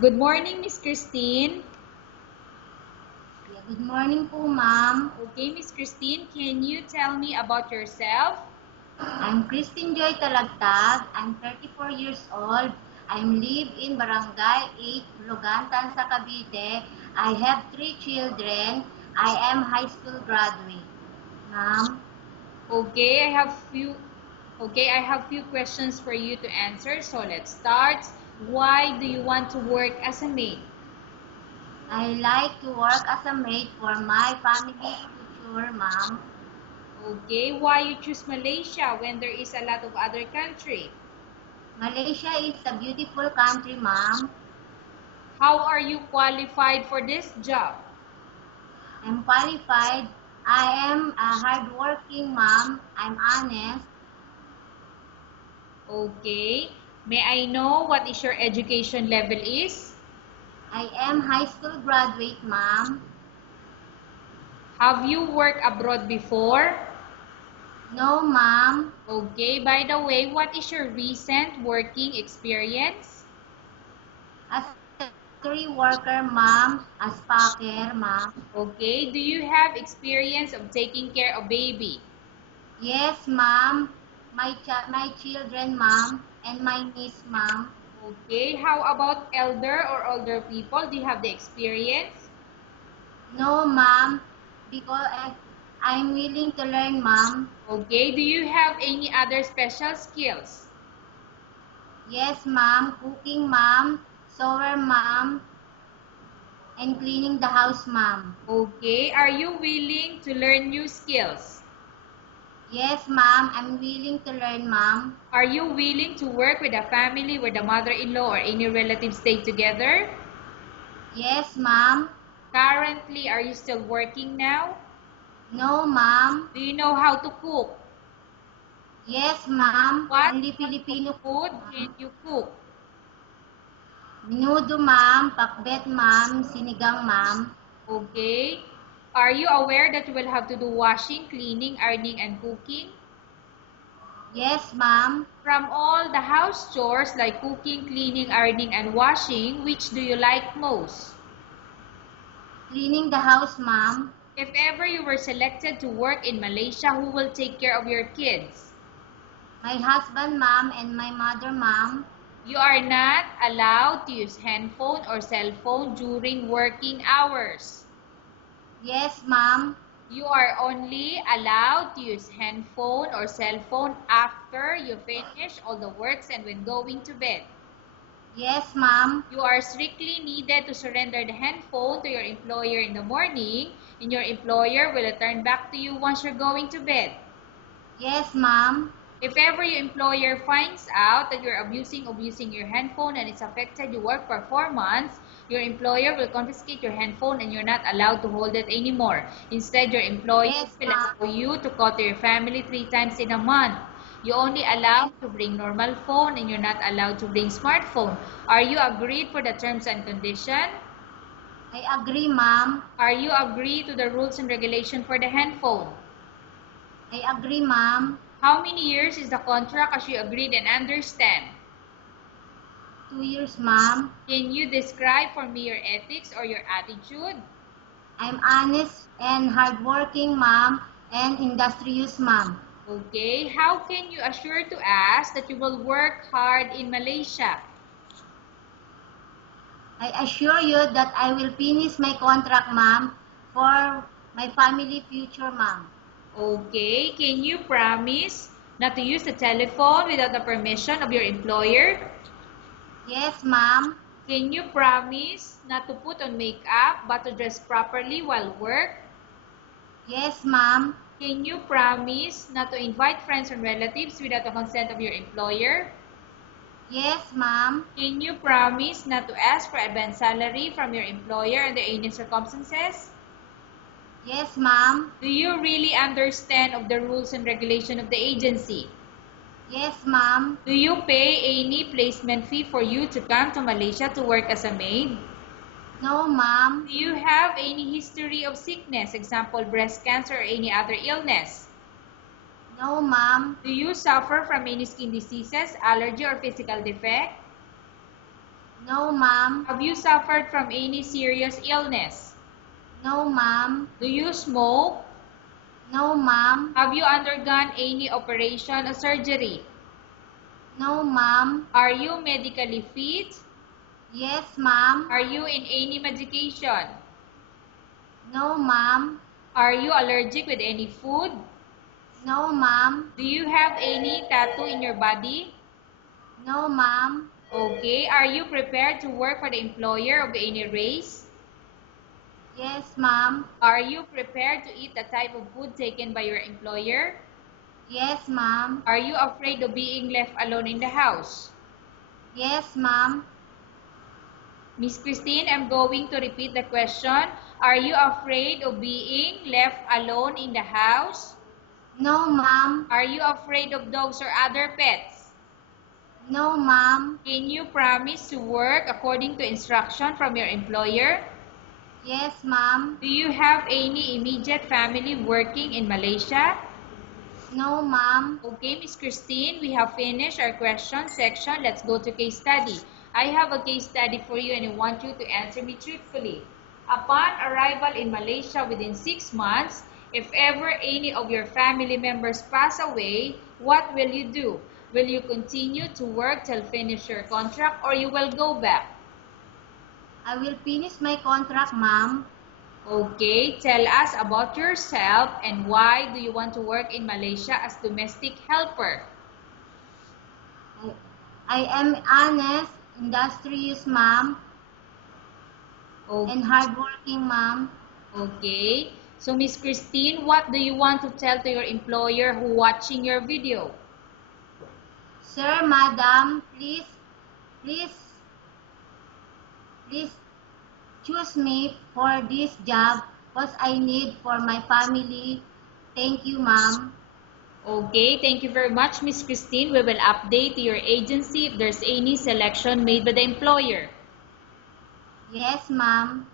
Good morning, Miss Christine. Yeah, good morning po, ma'am. Okay, Miss Christine, can you tell me about yourself? I'm Christine Joy Talagtag. I'm 34 years old. I live in Barangay 8, Lugantan sa Cavite. I have 3 children. I am high school graduate. Ma'am, Okay, I have few questions for you to answer. So let's start. Why do you want to work as a maid? I like to work as a maid for my family future, ma'am. Okay, why you choose Malaysia when there is a lot of other country? Malaysia is a beautiful country, ma'am. How are you qualified for this job? I'm qualified. I am a hardworking mom. I'm honest. Okay, may I know what is your education level is? I am high school graduate, ma'am. Have you worked abroad before? No, ma'am. Okay, by the way, what is your recent working experience? As a factory worker, ma'am. As packer, ma'am. Okay, do you have experience of taking care of baby? Yes, ma'am. My children, ma'am. And my niece, ma'am. Okay, how about elder or older people? Do you have the experience? No, ma'am. Because I'm willing to learn, ma'am. Okay, do you have any other special skills? Yes, ma'am. Cooking, ma'am. Sewer, ma'am. And cleaning the house, ma'am. Okay, are you willing to learn new skills? Yes, ma'am. I'm willing to learn, ma'am. Are you willing to work with a family where the mother-in-law or any relatives stay together? Yes, ma'am. Currently, are you still working now? No, ma'am. Do you know how to cook? Yes, ma'am. What Only type of Filipino food food, can ma'am. you cook? Menudo, ma'am. Pakbet, ma'am. Sinigang, ma'am. Okay. Are you aware that you will have to do washing, cleaning, ironing, and cooking? Yes, ma'am. From all the house chores like cooking, cleaning, ironing, and washing, which do you like most? Cleaning the house, ma'am. If ever you were selected to work in Malaysia, who will take care of your kids? My husband, ma'am, and my mother, ma'am. You are not allowed to use handphone or cell phone during working hours. Yes, ma'am. You are only allowed to use handphone or cell phone after you finish all the works and when going to bed. Yes, ma'am. You are strictly needed to surrender the handphone to your employer in the morning, and your employer will return back to you once you're going to bed. Yes, ma'am. If ever your employer finds out that you're abusing your handphone and it's affected your work performance, your employer will confiscate your handphone and you're not allowed to hold it anymore. Instead, your employer Yes, will ma'am. allow you to call to your family 3 times in a month. You only allowed to bring normal phone and you're not allowed to bring smartphone. Are you agreed for the terms and condition? I agree, ma'am. Are you agreed to the rules and regulation for the handphone? I agree, ma'am. How many years is the contract as you agreed and understand? 2 years, ma'am. Can you describe for me your ethics or your attitude? I'm honest and hardworking, ma'am, and industrious, ma'am. Okay, how can you assure to us that you will work hard in Malaysia? I assure you that I will finish my contract, ma'am, for my family future, ma'am. Okay, can you promise not to use the telephone without the permission of your employer? Yes, ma'am. Can you promise not to put on makeup but to dress properly while work? Yes, ma'am. Can you promise not to invite friends and relatives without the consent of your employer? Yes, ma'am. Can you promise not to ask for advance salary from your employer under any circumstances? Yes, ma'am. Do you really understand of the rules and regulation of the agency? Yes, ma'am. Do you pay any placement fee for you to come to Malaysia to work as a maid? No, ma'am. Do you have any history of sickness, example breast cancer or any other illness? No, ma'am. Do you suffer from any skin diseases, allergy or physical defect? No, ma'am. Have you suffered from any serious illness? No, ma'am. Do you smoke? No, ma'am. Have you undergone any operation or surgery? No, ma'am. Are you medically fit? Yes, ma'am. Are you in any medication? No, ma'am. Are you allergic with any food? No, ma'am. Do you have any tattoo in your body? No, ma'am. Okay. Are you prepared to work for the employer of any race? Yes, ma'am. Are you prepared to eat the type of food taken by your employer? Yes, ma'am. Are you afraid of being left alone in the house? Yes, ma'am. Miss Christine, I'm going to repeat the question. Are you afraid of being left alone in the house? No, ma'am. Are you afraid of dogs or other pets? No, ma'am. Can you promise to work according to instruction from your employer? Yes, ma'am. Do you have any immediate family working in Malaysia? No, ma'am. Okay, Miss Christine, we have finished our question section. Let's go to case study. I have a case study for you and I want you to answer me truthfully. Upon arrival in Malaysia within 6 months, if ever any of your family members pass away, what will you do? Will you continue to work till finish your contract or you will go back? I will finish my contract, ma'am. Okay, tell us about yourself and why do you want to work in Malaysia as domestic helper? I am honest, industrious, ma'am, and hardworking, ma'am. Okay. So, Miss Christine, what do you want to tell to your employer who watching your video? Sir, madam, please, please choose me for this job because I need for my family. Thank you, ma'am. Okay, thank you very much, Miss Christine. We will update your agency if there's any selection made by the employer. Yes, ma'am.